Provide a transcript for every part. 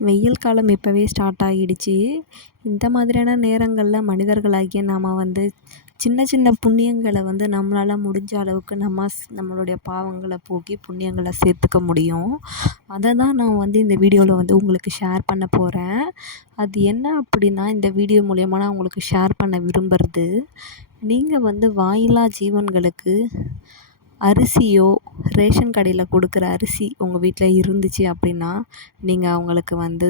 வெயில் காலம் இப்போவே ஸ்டார்ட் ஆகிடுச்சு. இந்த மாதிரியான நேரங்களில் மனிதர்களாகிய நாம் வந்து சின்ன சின்ன புண்ணியங்களை வந்து நம்மளால் முடிஞ்ச அளவுக்கு நம்மளுடைய பாவங்களை போக்கி புண்ணியங்களை சேர்த்துக்க முடியும். அதை தான் நான் வந்து இந்த வீடியோவில் வந்து உங்களுக்கு ஷேர் பண்ண போகிறேன். அது என்ன அப்படின்னா, இந்த வீடியோ மூலயமா நான் உங்களுக்கு ஷேர் பண்ண விரும்புகிறது, நீங்கள் வந்து வாயில்லா ஜீவன்களுக்கு அரிசியோ, ரேஷன் கடையில் கொடுக்குற அரிசி உங்கள் வீட்டில் இருந்துச்சு அப்படின்னா, நீங்கள் அவங்களுக்கு வந்து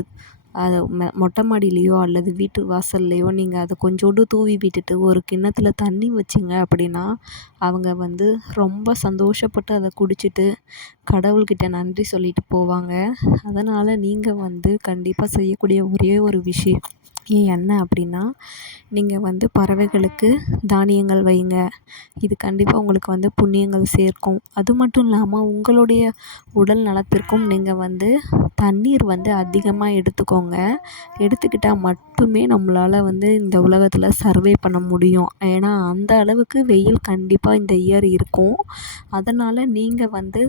அதை மொட்டை மாடியிலையோ அல்லது வீட்டு வாசல்லையோ நீங்கள் அதை கொஞ்சோண்டு தூவி விட்டுட்டு ஒரு கிண்ணத்தில் தண்ணி வச்சிங்க அப்படின்னா, அவங்க வந்து ரொம்ப சந்தோஷப்பட்டு அதை குடிச்சிட்டு கடவுள்கிட்ட நன்றி சொல்லிட்டு போவாங்க. அதனால் நீங்கள் வந்து கண்டிப்பாக செய்யக்கூடிய ஒரே ஒரு விஷயம் என்ன அப்படின்னா, நீங்கள் வந்து பறவைகளுக்கு தானியங்கள் வைங்க. இது கண்டிப்பாக உங்களுக்கு வந்து புண்ணியங்கள் சேர்க்கும். அது மட்டும் இல்லாமல் உங்களுடைய உடல் நலத்திற்கும் நீங்கள் வந்து தண்ணீர் வந்து அதிகமாக எடுத்துக்கோங்க. எடுத்துக்கிட்டால் மட்டுமே நம்மளால் வந்து இந்த உலகத்தில் சர்வே பண்ண முடியும். ஏன்னா அந்த அளவுக்கு வெயில் கண்டிப்பாக இந்த இயர் இருக்கும். அதனால் நீங்கள் வந்து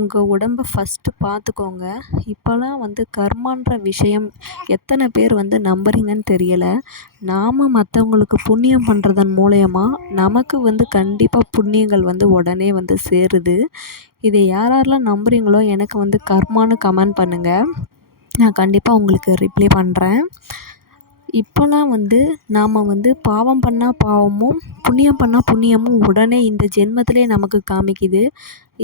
உங்கள் உடம்பை ஃபஸ்ட்டு பார்த்துக்கோங்க. இப்போலாம் வந்து கர்மான்ற விஷயம் எத்தனை பேர் வந்து நம்புறீங்கன்னு தெரியலை. நாம் மற்றவங்களுக்கு புண்ணியம் பண்ணுறதன் மூலயமா நமக்கு வந்து கண்டிப்பாக புண்ணியங்கள் வந்து உடனே வந்து சேருது. இதை யாரெல்லாம் நம்புகிறீங்களோ எனக்கு வந்து கர்மான்னு கமெண்ட் பண்ணுங்கள். நான் கண்டிப்பாக உங்களுக்கு ரிப்ளை பண்ணுறேன். இப்போலாம் வந்து நாம் வந்து பாவம் பண்ணால் பாவமும் புண்ணியம் பண்ணால் புண்ணியமும் உடனே இந்த ஜென்மத்திலே நமக்கு காமிக்குது.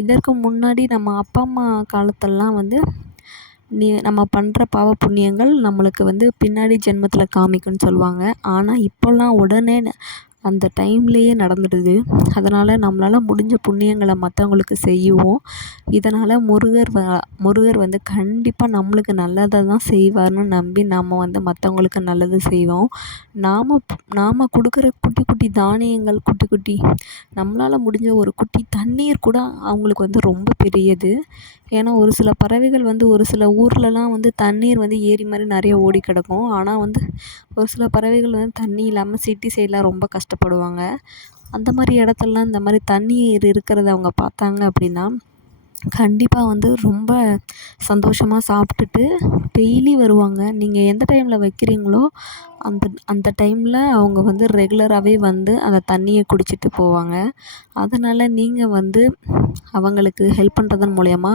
இதற்கு முன்னாடி நம்ம அப்பா அம்மா காலத்திலலாம் வந்து நம்ம பண்ணுற பாவ புண்ணியங்கள் நம்மளுக்கு வந்து பின்னாடி ஜென்மத்தில் காமிக்கும்னு சொல்லுவாங்க. ஆனால் இப்போல்லாம் உடனே அந்த டைம்லேயே நடந்துடுது. அதனால் நம்மளால் முடிஞ்ச புண்ணியங்களை மற்றவங்களுக்கு செய்வோம். இதனால் முருகர் வந்து கண்டிப்பாக நம்மளுக்கு நல்லதை தான் செய்வார்னு நம்பி நம்ம வந்து மற்றவங்களுக்கு நல்லது செய்வோம். நாம் கொடுக்குற குட்டி குட்டி தானியங்கள், குட்டி குட்டி நம்மளால் முடிஞ்ச ஒரு குட்டி தண்ணீர் கூட அவங்களுக்கு வந்து ரொம்ப பெரியது. ஏன்னா ஒரு சில பறவைகள் வந்து ஒரு சில ஊர்லலாம் வந்து தண்ணீர் வந்து ஏரி மாதிரி நிறைய ஓடி கிடக்கும். ஆனால் வந்து ஒரு சில பறவைகள் வந்து தண்ணி இல்லாமல் சிட்டி சைடெலாம் ரொம்ப கஷ்டப்படுவாங்க. அந்த மாதிரி இடத்துலலாம் இந்த மாதிரி தண்ணீர் இருக்கிறத அவங்க பார்த்தாங்க அப்படின்னா, கண்டிப்பாக வந்து ரொம்ப சந்தோஷமாக சாப்பிட்டுட்டு டெய்லி வருவாங்க. நீங்கள் எந்த டைமில் வைக்கிறீங்களோ அந்த டைமில் அவங்க வந்து ரெகுலராகவே வந்து அந்த தண்ணியை குடிச்சிட்டு போவாங்க. அதனால் நீங்கள் வந்து அவங்களுக்கு ஹெல்ப் பண்ணுறதன் மூலயமா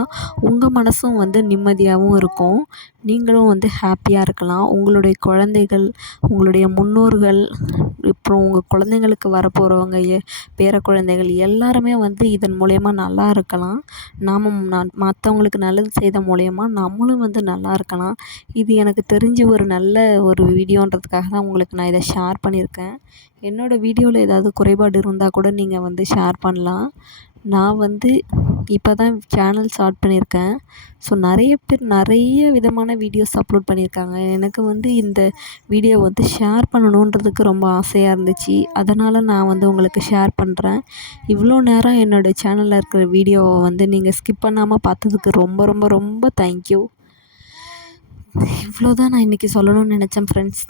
உங்கள் மனதும் வந்து நிம்மதியாகவும் இருக்கும். நீங்களும் வந்து ஹாப்பியாக இருக்கலாம். உங்களுடைய குழந்தைகள், உங்களுடைய முன்னோர்கள், அப்புறம் உங்கள் குழந்தைங்களுக்கு வரப்போகிறவங்க, பேர குழந்தைகள் எல்லாருமே வந்து இதன் மூலயமா நல்லா இருக்கலாம். நாம் மற்றவங்களுக்கு நல்லது செய்த மூலயமா நம்மளும் வந்து நல்லா இருக்கலாம். இது எனக்கு தெரிஞ்சு ஒரு நல்ல ஒரு வீடியோன்றதுக்காக தான் உங்களுக்கு நான் இதை ஷேர் பண்ணியிருக்கேன். என்னோடய வீடியோவில் ஏதாவது குறைபாடு இருந்தால் கூட நீங்கள் வந்து ஷேர் பண்ணலாம். நான் வந்து இப்போ தான் சேனல் ஸ்டார்ட் பண்ணியிருக்கேன். ஸோ நிறைய பேர் நிறைய விதமான வீடியோஸ் அப்லோட் பண்ணியிருக்காங்க. எனக்கு வந்து இந்த வீடியோ வந்து ஷேர் பண்ணணுன்றதுக்கு ரொம்ப ஆசையாக இருந்துச்சு. அதனால் நான் வந்து உங்களுக்கு ஷேர் பண்ணுறேன். இவ்வளோ நேரம் என்னோடய சேனலில் இருக்கிற வீடியோவை வந்து நீங்கள் ஸ்கிப் பண்ணாமல் பார்த்ததுக்கு ரொம்ப ரொம்ப ரொம்ப தேங்க்யூ. இவ்வளோ தான் நான் இன்றைக்கி சொல்லணும்னு நினச்சேன் ஃப்ரெண்ட்ஸ்.